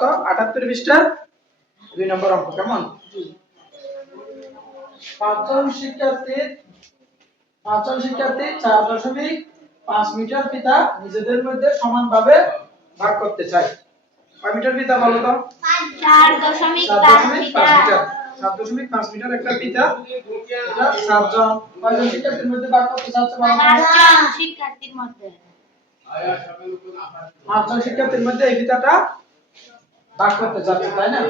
78 পৃষ্ঠার 2 নম্বর অঙ্ক কেমন? পাঁচজন শিক্ষার্থী 4.5 মিটার ফিতা নিজেদের মধ্যে সমানভাবে ভাগ করতে চায়। কয় মিটার ফিতা বলো তো? 4.5 মিটার। 4.5 মিটার একটা ফিতা। এটা সাতজন কয়জন শিক্ষার্থীর মধ্যে ভাগ করতে চাচ্ছে বলো? 5জন শিক্ষার্থীর মধ্যে। 5জন শিক্ষার্থীর মধ্যে এই ফিতাটা ভাগ করতে চাচ্ছে, তাই না?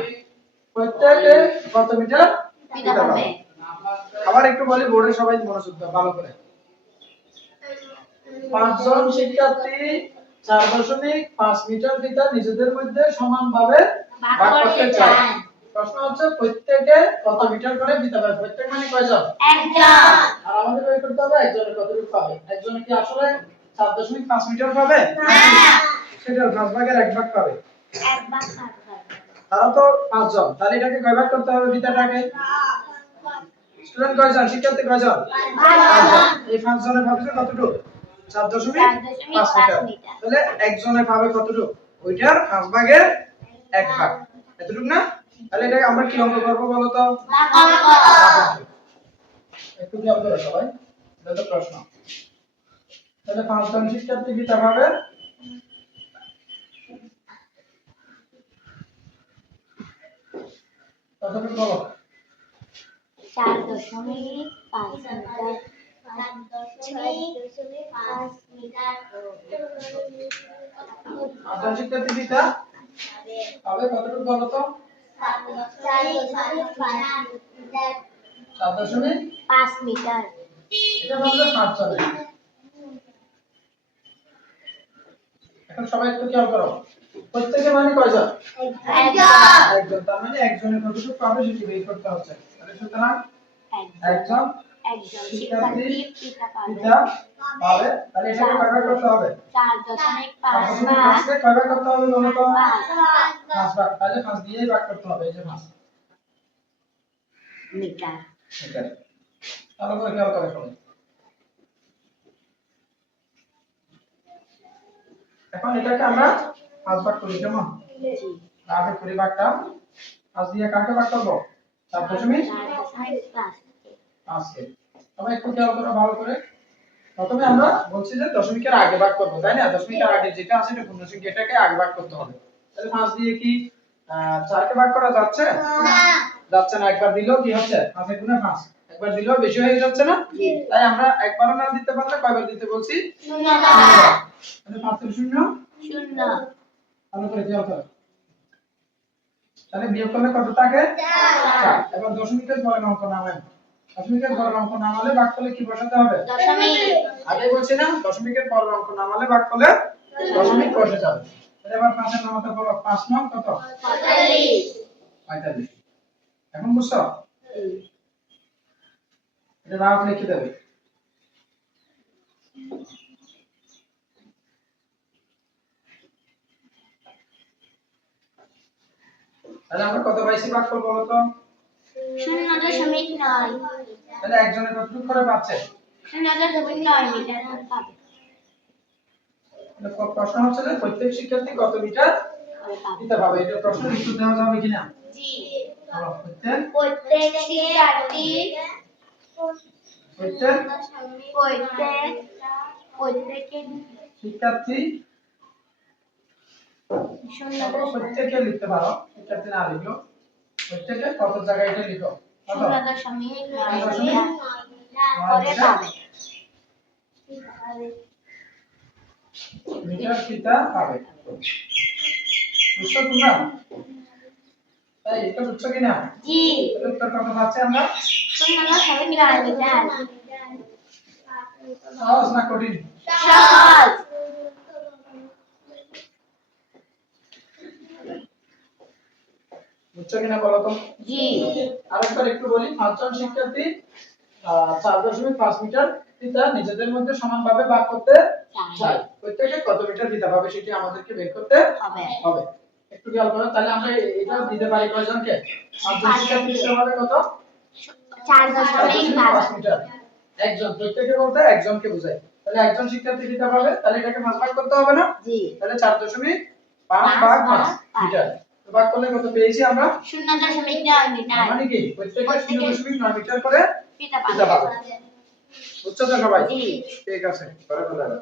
প্রত্যেকে কত মিটার ফিতা পাবে? আবার একটু বলি, বোর্ডে সবাই মনোযোগ দাও ভালো করে। 5জন শিক্ষার্থী 4.5 মিটার ফিতা নিজেদের মধ্যে সমানভাবে ভাগ করতে চায়। প্রশ্ন হচ্ছে প্রত্যেকে কত মিটার করে ফিতা পাবে? প্রত্যেক মানে কয়জন? একজন। আর আমাদের বের করতে হবে একজনের কতটুকু পাবে। একজনে কি আসলে 4.5 মিটার পাবে? না, সেটার 5 ভাগের 1 ভাগ পাবে। 1 ভাগ 5 ভাগ। তারা তো 5 জন, তাহলে এটাকে কয় ভাগ করতে হবে ফিতাটাকে? স্টুডেন্ট কয়জন? শিক্ষার্থী কয়জন? 5 জন। এই 5 জনের পাবে কতটুকু? 4.5 মিটার। তাহলে একজনে পাবে কতটুকু? ওইটার 5 ভাগের 1 ভাগ। এতটুকু না? তাহলে এটাকে আমরা কি অঙ্ক করব বলো তো? ভাগ অঙ্ক। একটু খেয়াল করো সবাই, এটা তো প্রশ্ন। তাহলে 5 জন শিক্ষার্থী ফিতা পাবে কতটুকু বলো? 4.5 মিটার। 4.5 মিটার। 5 জন শিক্ষার্থী ফিতা পাবে কতটুকু বলো তো? 4.5 মিটার। এটা বলতে 5 জনের। এখন সবাই একটু খেয়াল করো, প্রত্যেকে মানে কয়জন? একজন। তার মানে একজনের কতটুকু পাবে সেটি বের করতে হচ্ছে। তাহলে সুতরাং একজন শিক্ষার্থী ফিতা পাবে। তাহলে এটাকে কয় ভাগ করতে হবে? 4.5 কে কয় ভাগ করতে হবে বলো তো? 5 ভাগ। তাহলে 5 দিয়েই ভাগ করতে হবে, এই যে 5 মিটার। মিটার। ভালো করে খেয়াল করে সবাই। এখন এটাকে আমরা 5 ভাগ করি কেমন? জি। আগে করি ভাগটা। 5 দিয়ে কাকে ভাগ করব? 4.5 কে। তবে একটু খেয়াল করো ভালো করে। প্রথমে আমরা বলছি যে দশমিকের আগে ভাগ করব, তাই না? দশমিকের আগে যেটা আছে এটা পূর্ণ সংখ্যা, এটাকে আগে ভাগ করতে হবে। তাহলে 5 দিয়ে কি 4 কে ভাগ করা যাচ্ছে? না, যাচ্ছে না। একবার দিলেও কি হচ্ছে? 5 এর গুণে 5। একবার দিলেও বেশি হয়ে যাচ্ছে না? তাই আমরা একবার না দিতে পারলে কয়বার দিতে বলছি? 0 বার। তাহলে 5 এর 0 0। ভালো করে খেয়াল করো। তাহলে বিয়োগ করলে কত থাকে? 4। এবার দশমিকের পরের অঙ্ক নামাই। দশমিকের পরের অঙ্ক নামালে ভাগফলে কি বসাতে হবে? দশমিক। আগে বলছি না, দশমিকের পরের অঙ্ক নামালে ভাগফলে দশমিক বসে যাবে। তাহলে এবার 5 এর নামাতে বলো। 5 9 কত? 45। 45। এখন বুঝছো? এটা রাফ লিখে দেবে। তাহলে আমরা কত পাইছি ভাগফল বলো তো? 0.9। তাহলে একজনের কতটুকু করে পাচ্ছে? 0.9 মিটার পাবে। প্রশ্ন হচ্ছে যে প্রত্যেক শিক্ষার্থী কত মিটার ফিতা পাবে? এটা প্রশ্নের উত্তর দেওয়া যাবে কিনা? জি। বলো। প্রত্যেক শিক্ষার্থী শিক্ষার্থী প্রত্যেকে লিখতে পারো, শিক্ষার্থী না লিখলো প্রত্যেকে কত জায়গায় এটা লিখো? কত? 0.9 করে পাবে। মিটার ফিতা পাবে। বুঝছো তোমরা? তাই এটা বুঝছো কিনা? জি। তাহলে উত্তর কত পাচ্ছি আমরা? 0.9 মিটার। সহজ না কঠিন? সহজ। বুঝছো কিনা বলো তো? জি। আরেকবার একটু বলি। 5 জন শিক্ষার্থী 4.5 মিটার ফিতা নিজেদের মধ্যে সমানভাবে ভাগ করতে চায়। প্রত্যেকে কত মিটার ফিতা পাবে সেটি আমাদেরকে বের করতে হবে। একটু খেয়াল করো। তাহলে আমরা এটা দিতে পারি কয়জনকে? 5 জন শিক্ষার্থী ফিতা পাবে কত? 4.5 মিটার। একজন, প্রত্যেকে বলতে একজনকে বোঝায়। তাহলে একজন শিক্ষার্থী ফিতা পাবে, তাহলে এটাকে 5 ভাগ করতে হবে না? জি। তাহলে 4.5 ভাগ 5 মিটার। তো ভাগ করলে কত পেয়েছি আমরা? 0.9 মিটার মানে কি প্রত্যেকে প্রত্যেকে 0.9 মিটার করে পিতা পিতা পাবে। পাবে। বুঝছো তো সবাই? জি। ঠিক আছে, পরে কথা হবে।